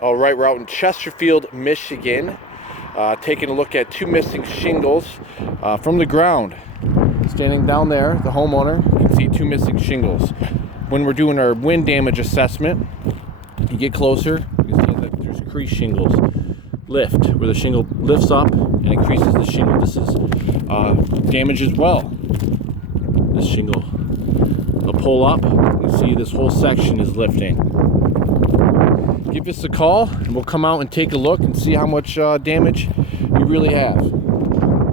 All right, we're out in Chesterfield, Michigan, taking a look at two missing shingles from the ground. Standing down there, the homeowner, you can see two missing shingles. When we're doing our wind damage assessment, you get closer, you can see that there's crease shingles. Lift, where the shingle lifts up and increases the shingle. This is damage as well. This shingle will pull up, you see this whole section is lifting. Give us a call and we'll come out and take a look and see how much damage you really have.